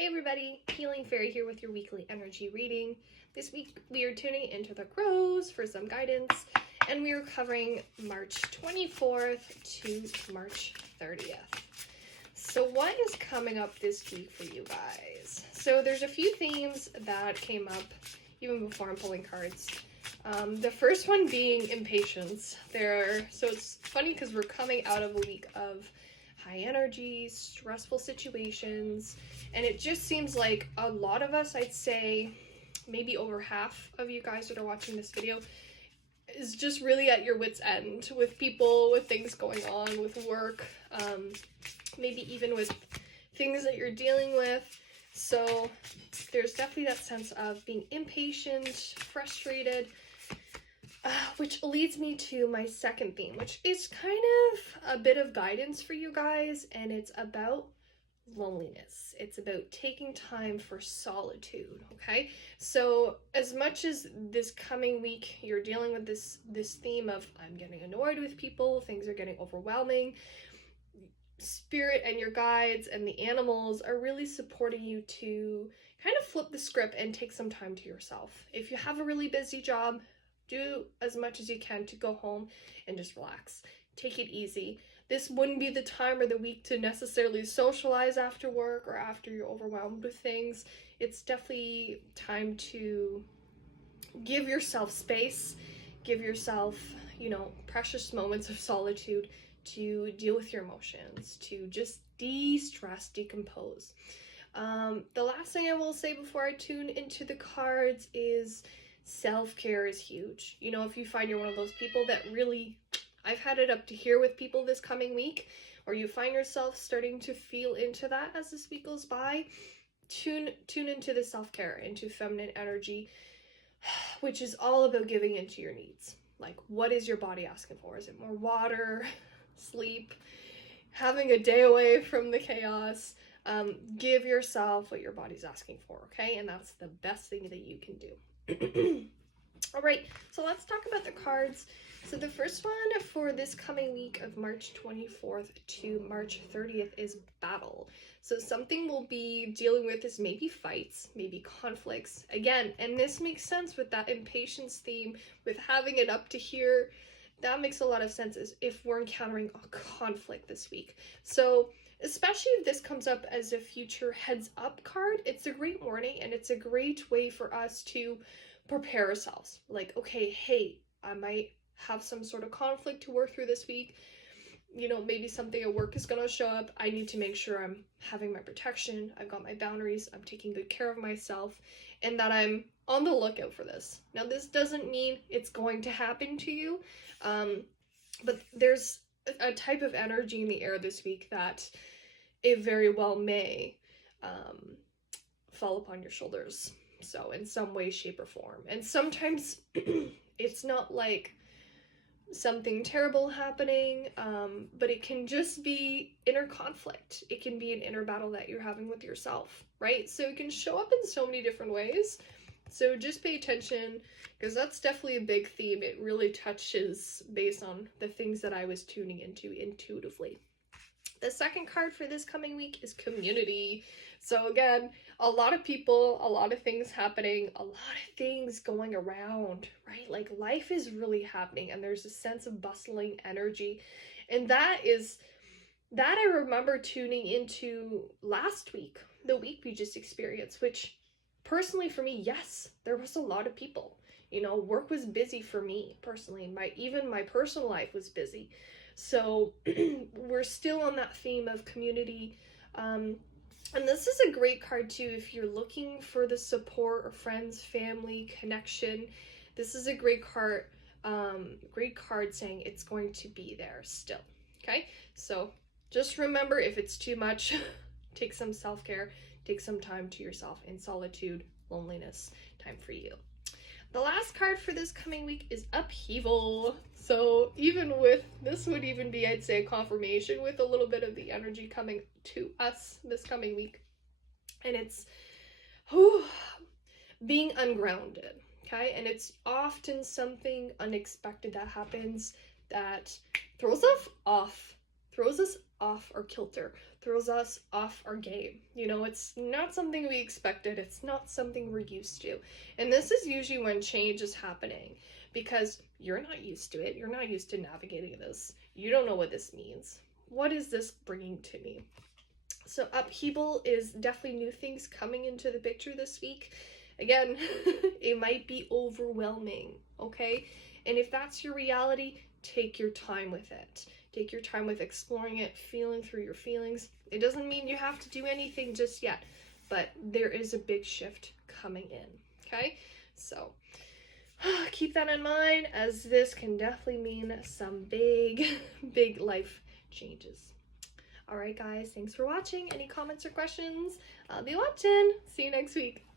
Hey everybody, Healing Fairy here with your weekly energy reading. This week we are tuning into the crows for some guidance, and we are covering March 24th to March 30th. So what is coming up this week for you guys? So there's a few themes that came up even before I'm pulling cards. The first one being impatience. So it's funny because we're coming out of a week of high energy, stressful situations, and it just seems like a lot of us, I'd say maybe over half of you guys that are watching this video, is just really at your wit's end with people, with things going on, with work, maybe even with things that you're dealing with. So there's definitely that sense of being impatient, frustrated, which leads me to my second theme, which is kind of a bit of guidance for you guys, and it's about loneliness. It's about taking time for solitude, okay? So as much as this coming week you're dealing with this theme of I'm getting annoyed with people, things are getting overwhelming, Spirit and your guides and the animals are really supporting you to kind of flip the script and take some time to yourself. If you have a really busy job, do as much as you can to go home and just relax. Take it easy. This wouldn't be the time or the week to necessarily socialize after work or after you're overwhelmed with things. It's definitely time to give yourself space, give yourself, precious moments of solitude to deal with your emotions, to just de-stress, decompose. The last thing I will say before I tune into the cards is self-care is huge. If you find you're one of those people that really, I've had it up to here with people this coming week, or you find yourself starting to feel into that as this week goes by, tune into the self-care, into feminine energy, which is all about giving into your needs. Like, what is your body asking for? Is it more water, sleep, having a day away from the chaos? Give yourself what your body's asking for, okay? And that's the best thing that you can do. All right, so let's talk about the cards. So the first one for this coming week of March 24th to March 30th is battle. So something we'll be dealing with is maybe fights, maybe conflicts. Again, and this makes sense with that impatience theme, with having it up to here. That makes a lot of sense as if we're encountering a conflict this week. So especially if this comes up as a future heads up card, it's a great warning, and it's a great way for us to prepare ourselves. Like, okay, hey, I might have some sort of conflict to work through this week. Maybe something at work is going to show up. I need to make sure I'm having my protection, I've got my boundaries, I'm taking good care of myself, and that I'm on the lookout for this. Now, this doesn't mean it's going to happen to you, but there's a type of energy in the air this week that it very well may fall upon your shoulders. So in some way, shape, or form. And sometimes it's not like something terrible happening, but it can just be inner conflict. It can be an inner battle that you're having with yourself, right? So it can show up in so many different ways. So just pay attention, because that's definitely a big theme. It really touches based on the things that I was tuning into intuitively. The second card for this coming week is community. So again, a lot of people, a lot of things happening, a lot of things going around, right? Like, life is really happening, and there's a sense of bustling energy. And that I remember tuning into last week, the week we just experienced, which personally for me, yes, there was a lot of people. Work was busy for me personally. Even my personal life was busy. So we're still on that theme of community. And this is a great card too if you're looking for the support or friends, family, connection. This is a great card saying it's going to be there still. Okay, so just remember, if it's too much, take some self-care, take some time to yourself in solitude, loneliness, time for you. The last card for this coming week is upheaval. So even with, this would even be, I'd say, a confirmation with a little bit of the energy coming to us this coming week. And it's being ungrounded, okay? And it's often something unexpected that happens that throws us off our kilter, throws us off our game. You know, it's not something we expected, it's not something we're used to. And this is usually when change is happening because you're not used to it. You're not used to navigating this. You don't know what this means. What is this bringing to me? So upheaval is definitely new things coming into the picture this week. Again, it might be overwhelming, okay? And if that's your reality, take your time with it. Take your time with exploring it, feeling through your feelings. It doesn't mean you have to do anything just yet, but there is a big shift coming in, okay? So keep that in mind, as this can definitely mean some big, big life changes. All right, guys, thanks for watching. Any comments or questions? I'll be watching. See you next week.